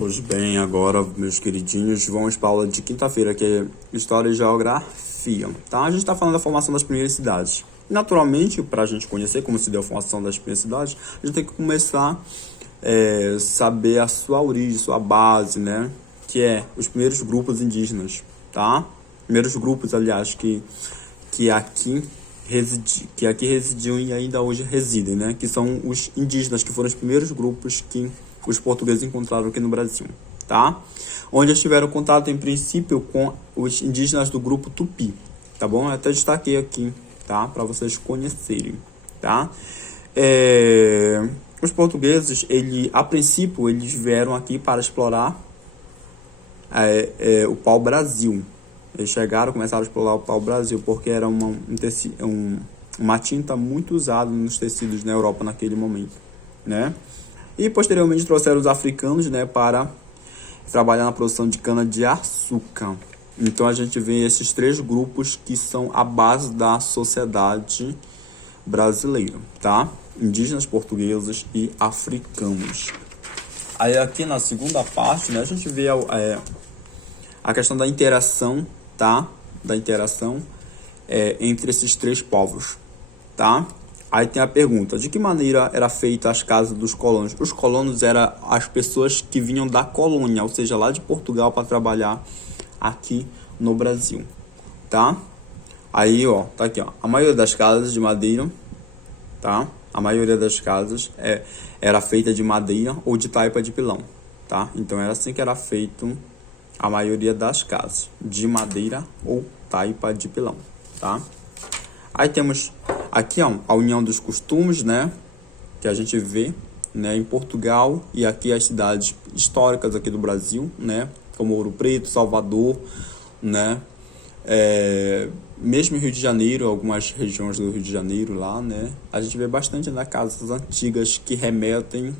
Pois bem, agora, meus queridinhos, vamos para a aula de quinta-feira, que é História e Geografia, tá? A gente está falando da formação das primeiras cidades. Naturalmente, para a gente conhecer como se deu a formação das primeiras cidades, a gente tem que começar a saber a sua origem, sua base, né? Que é os primeiros grupos indígenas, tá? Primeiros grupos, aliás, que aqui residiam e ainda hoje residem, né? Que são os indígenas, que foram os primeiros grupos que os portugueses encontraram aqui no Brasil, tá? Onde eles tiveram contato, em princípio, com os indígenas do grupo Tupi, tá bom? Eu até destaquei aqui, tá? Para vocês conhecerem, tá? Os portugueses, a princípio, eles vieram aqui para explorar o pau-brasil. Eles começaram a explorar o pau-brasil, porque era uma tinta muito usada nos tecidos na Europa naquele momento, né? E posteriormente trouxeram os africanos, né, para trabalhar na produção de cana-de-açúcar. Então a gente vê esses três grupos que são a base da sociedade brasileira, tá? Indígenas, portugueses e africanos. Aí aqui na segunda parte, né, a gente vê a questão da interação, tá? Da interação entre esses três povos, tá? Aí tem a pergunta, de que maneira era feita as casas dos colonos? Os colonos eram as pessoas que vinham da colônia, ou seja, lá de Portugal, para trabalhar aqui no Brasil, tá? Aí, ó, tá aqui, ó, a maioria das casas de madeira, tá? A maioria das casas era feita de madeira ou de taipa de pilão, tá? Então era assim que era feito a maioria das casas, de madeira ou taipa de pilão, tá? Aí temos aqui, ó, a união dos costumes, né, que a gente vê, né, em Portugal, e aqui as cidades históricas aqui do Brasil, né, como Ouro Preto, Salvador, né, mesmo em Rio de Janeiro, algumas regiões do Rio de Janeiro lá, né, a gente vê bastante nas casas antigas que remetem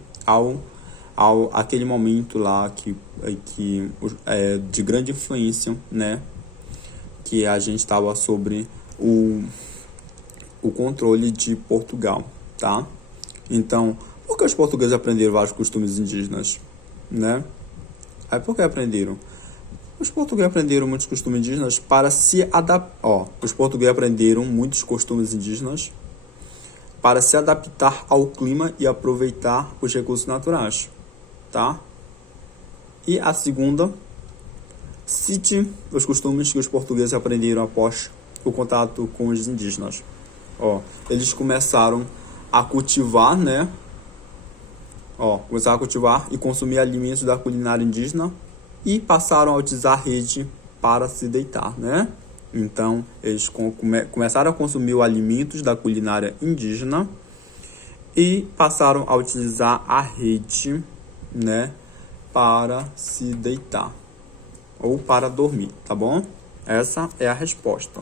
aquele momento lá de grande influência, né, que a gente estava sobre o controle de Portugal, tá? Então, por que os portugueses aprenderam vários costumes indígenas, né? Aí, por que aprenderam? Os portugueses aprenderam muitos costumes indígenas para se adaptar. Os portugueses aprenderam muitos costumes indígenas para se adaptar ao clima e aproveitar os recursos naturais, tá? E a segunda, cite os costumes que os portugueses aprenderam após o contato com os indígenas. Eles começaram a cultivar, né? Começaram a cultivar e consumir alimentos da culinária indígena e passaram a utilizar a rede para se deitar, né? Então, eles começaram a consumir os alimentos da culinária indígena e passaram a utilizar a rede, né, para se deitar ou para dormir, tá bom? Essa é a resposta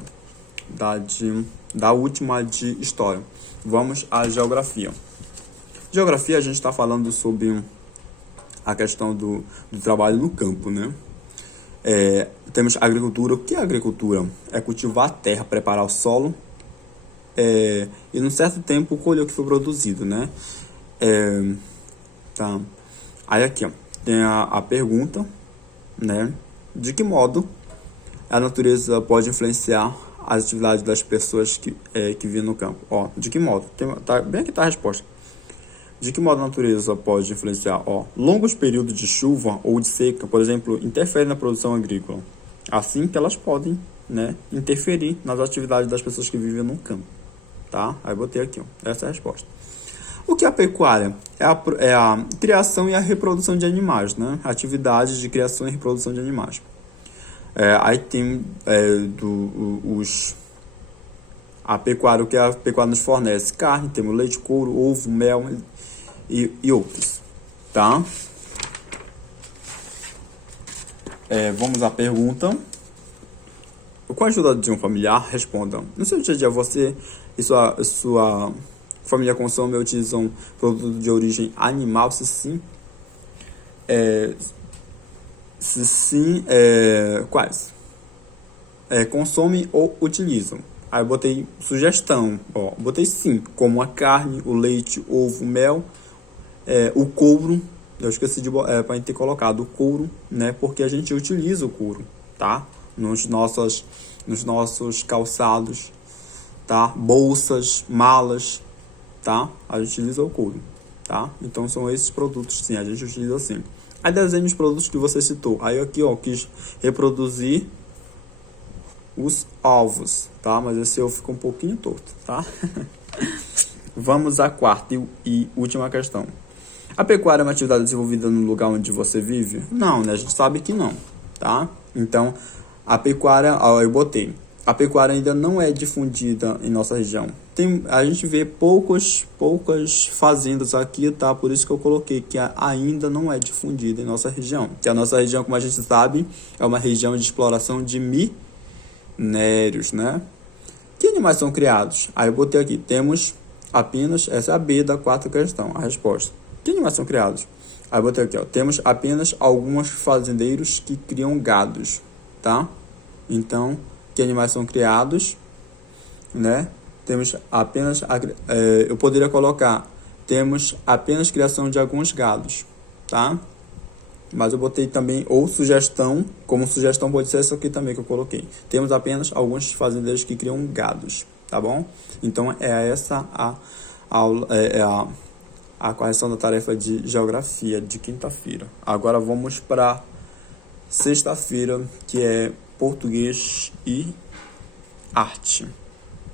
da última de história. Vamos à geografia. Geografia, a gente está falando sobre a questão do trabalho no campo, né? Temos agricultura. O que é agricultura? É cultivar a terra, preparar o solo e, num certo tempo, colher o que foi produzido, né? Tá. Aí aqui, ó, tem a pergunta, né? De que modo a natureza pode influenciar as atividades das pessoas que vivem no campo? De que modo? Bem aqui está a resposta. De que modo a natureza pode influenciar? Longos períodos de chuva ou de seca, por exemplo, interferem na produção agrícola. Assim que elas podem, né, interferir nas atividades das pessoas que vivem no campo, tá? Aí botei aqui, ó, essa é a resposta. O que é a pecuária? É a criação e a reprodução de animais, né? Atividades de criação e reprodução de animais. Aí tem a pecuária, o que a pecuária nos fornece: carne, temos leite, couro, ovo, mel e outros, tá? Vamos à pergunta. Com a ajuda de um familiar, respondam. No seu dia a dia, você e sua família consomem ou utilizam produtos de origem animal? Se sim, quais? Consomem ou utilizam? Aí eu botei sugestão, botei sim, como a carne, o leite, o ovo, o mel, o couro, Eu esqueci de pra gente ter colocado o couro, né? Porque a gente utiliza o couro, tá? Nos nossos calçados, tá? Bolsas, malas, tá? A gente utiliza o couro, tá? Então são esses produtos, sim, a gente utiliza assim. Aí desenhe os produtos que você citou. Aí aqui, ó, quis reproduzir os ovos, tá? Mas esse eu fico um pouquinho torto, tá? Vamos à quarta e última questão. A pecuária é uma atividade desenvolvida no lugar onde você vive? Não, né? A gente sabe que não, tá? Então, a pecuária, ó, eu botei. A pecuária ainda não é difundida em nossa região. A gente vê poucas fazendas aqui, tá? Por isso que eu coloquei que ainda não é difundida em nossa região. Que a nossa região, como a gente sabe, é uma região de exploração de minérios, né? Que animais são criados? Aí eu botei aqui, temos apenas, essa é a B da quarta questão, a resposta. Que animais são criados? Aí eu botei aqui, ó, temos apenas alguns fazendeiros que criam gados, tá? Então, que animais são criados, né? Temos apenas, eu poderia colocar, temos apenas criação de alguns gados, tá? Mas eu botei também, ou sugestão, como sugestão pode ser essa aqui também que eu coloquei. Temos apenas alguns fazendeiros que criam gados, tá bom? Então, é essa a correção da tarefa de geografia de quinta-feira. Agora vamos para sexta-feira, que é português e arte.